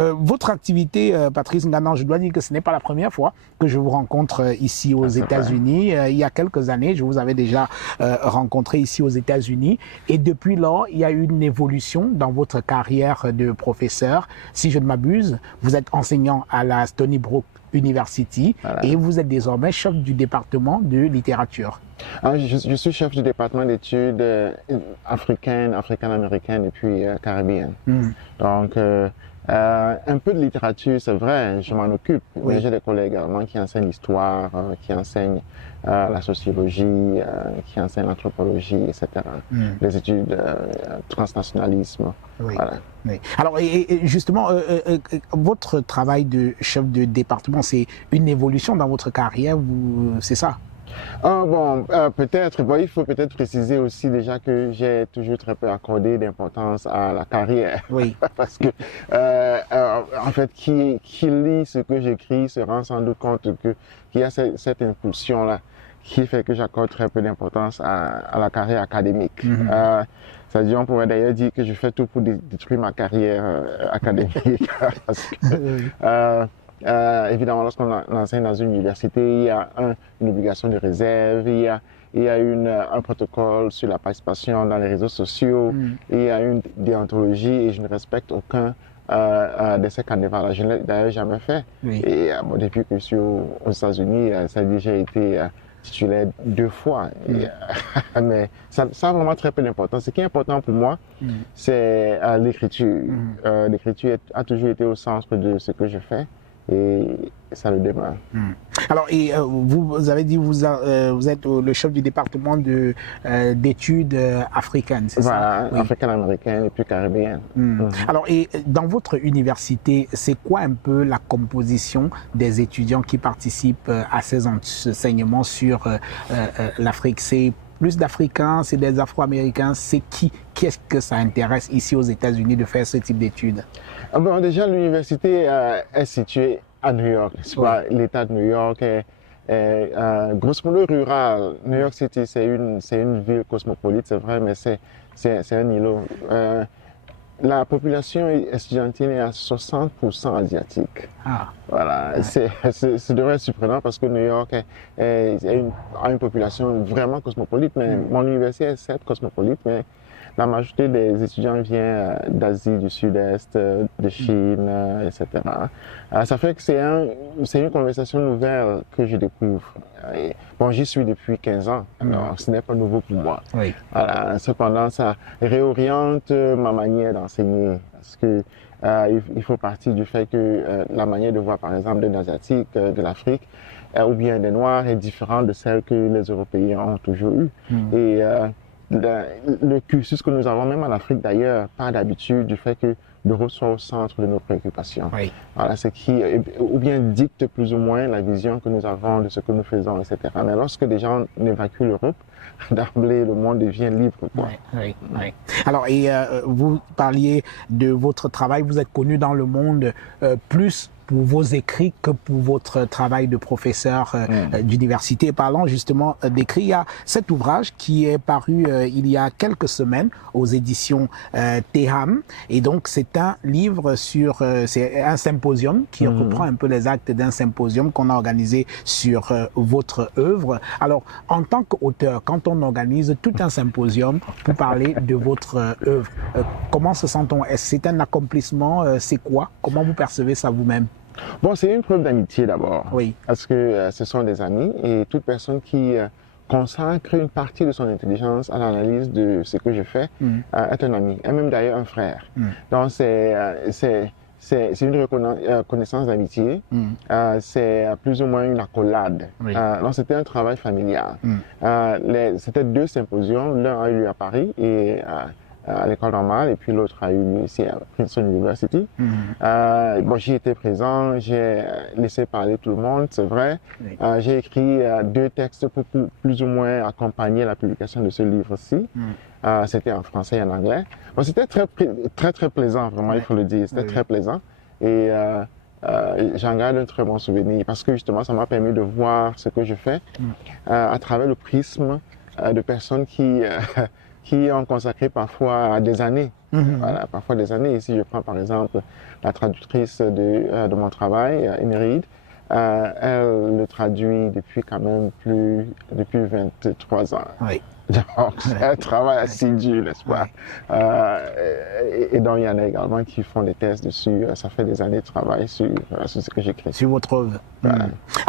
votre activité, Patrice Ngannou, je dois dire que ce n'est pas la première fois que je vous rencontre ici aux États-Unis. Il y a quelques années, je vous avais déjà rencontré ici aux États-Unis. Et depuis lors, il y a eu une évolution dans votre carrière de professeur. Si je ne m'abuse, vous êtes enseignant à la Stony Brook University et vous êtes désormais chef du département de littérature. Je suis chef du département d'études africaines, africaines-américaines et puis caribéennes. Donc, un peu de littérature, c'est vrai, je m'en occupe. Mais j'ai des collègues également qui enseignent l'histoire, qui enseignent la sociologie, qui enseignent l'anthropologie, etc. Les études transnationalisme. Voilà. Oui. Alors, et justement, votre travail de chef de département, c'est une évolution dans votre carrière, c'est ça? Peut-être. Bon, il faut peut-être préciser aussi déjà que j'ai toujours très peu accordé d'importance à la carrière. Oui. Parce que, en fait, qui lit ce que j'écris se rend sans doute compte qu'il y a cette impulsion-là qui fait que j'accorde très peu d'importance à la carrière académique. C'est-à-dire, on pourrait d'ailleurs dire que je fais tout pour détruire ma carrière académique. Parce que, évidemment, lorsqu'on enseigne dans une université, il y a une obligation de réserve, il y a un protocole sur la participation dans les réseaux sociaux, il y a une déontologie et je ne respecte aucun de ces carnivals-là. Je ne l'ai d'ailleurs jamais fait. Et depuis que je suis aux États-Unis, ça a déjà été titulaire 2 fois. Mais ça a vraiment très peu d'importance. Ce qui est important pour moi, c'est l'écriture. L'écriture a toujours été au centre de ce que je fais. Et ça le demeure. Alors, et vous avez dit vous êtes le chef du département d'études africaines, c'est ça? Voilà, africaine-américaine et puis caribéenne. Alors, et dans votre université, c'est quoi un peu la composition des étudiants qui participent à ces enseignements sur l'Afrique? C'est plus d'Africains, c'est des Afro-Américains, c'est qui? Qu'est-ce que ça intéresse ici aux États-Unis de faire ce type d'études? Déjà, l'université est située à New York, l'État de New York est grosso modo rural. New York City, c'est une ville cosmopolite, c'est vrai, mais c'est un îlot. La population estudiantine est à 60% asiatique. Voilà, c'est devrait être surprenant parce que New York a une population vraiment cosmopolite, mais mon université est certes cosmopolite, mais la majorité des étudiants viennent d'Asie du Sud-Est, de Chine, etc. Ça fait que c'est une conversation nouvelle que je découvre. Bon, j'y suis depuis 15 ans, alors ce n'est pas nouveau pour moi. Voilà, cependant, ça réoriente ma manière d'enseigner parce que il faut partir du fait que la manière de voir, par exemple, des Asiatiques, de l'Afrique, ou bien des Noirs est différente de celle que les Européens ont toujours eue. Et le cursus que nous avons, même en Afrique d'ailleurs, pas d'habitude du fait que l'Europe soit au centre de nos préoccupations. Voilà, ce qui, ou bien dicte plus ou moins la vision que nous avons de ce que nous faisons, etc. Mais lorsque des gens évacuent l'Europe, d'emblée, le monde devient libre. Alors, et vous parliez de votre travail, vous êtes connu dans le monde plus pour vos écrits que pour votre travail de professeur d'université. Parlant justement d'écrits, il y a cet ouvrage qui est paru il y a quelques semaines aux éditions Teham. Et donc, c'est un livre c'est un symposium qui reprend un peu les actes d'un symposium qu'on a organisé sur votre œuvre. Alors, en tant qu'auteur, quand on organise tout un symposium pour parler de votre œuvre, comment se sent-on? Est-ce que c'est un accomplissement? C'est quoi? Comment vous percevez ça vous-même? Bon, c'est une preuve d'amitié d'abord. Parce que ce sont des amis et toute personne qui consacre une partie de son intelligence à l'analyse de ce que je fais est un ami, et même d'ailleurs un frère. Donc c'est une reconnaissance d'amitié, c'est plus ou moins une accolade. Donc c'était un travail familial. C'était 2 symposiums, l'un a eu lieu à Paris et à l'école normale et puis l'autre a eu lieu ici à Princeton University. Bon, j'y étais présent, j'ai laissé parler tout le monde, c'est vrai. J'ai écrit 2 textes pour plus ou moins accompagner la publication de ce livre-ci. C'était en français et en anglais. Bon, c'était très plaisant, vraiment, il faut le dire. C'était très plaisant. Et j'en garde un très bon souvenir parce que justement, ça m'a permis de voir ce que je fais à travers le prisme de personnes qui qui ont consacré parfois des années. Voilà, parfois des années. Ici, je prends par exemple la traductrice de mon travail, Emeride. Elle le traduit depuis quand même depuis 23 ans. Oui. Donc, c'est un travail assidu, n'est-ce pas? Et donc, il y en a également qui font des thèses dessus. Ça fait des années de travail sur ce que j'écris. Sur votre œuvre. Voilà.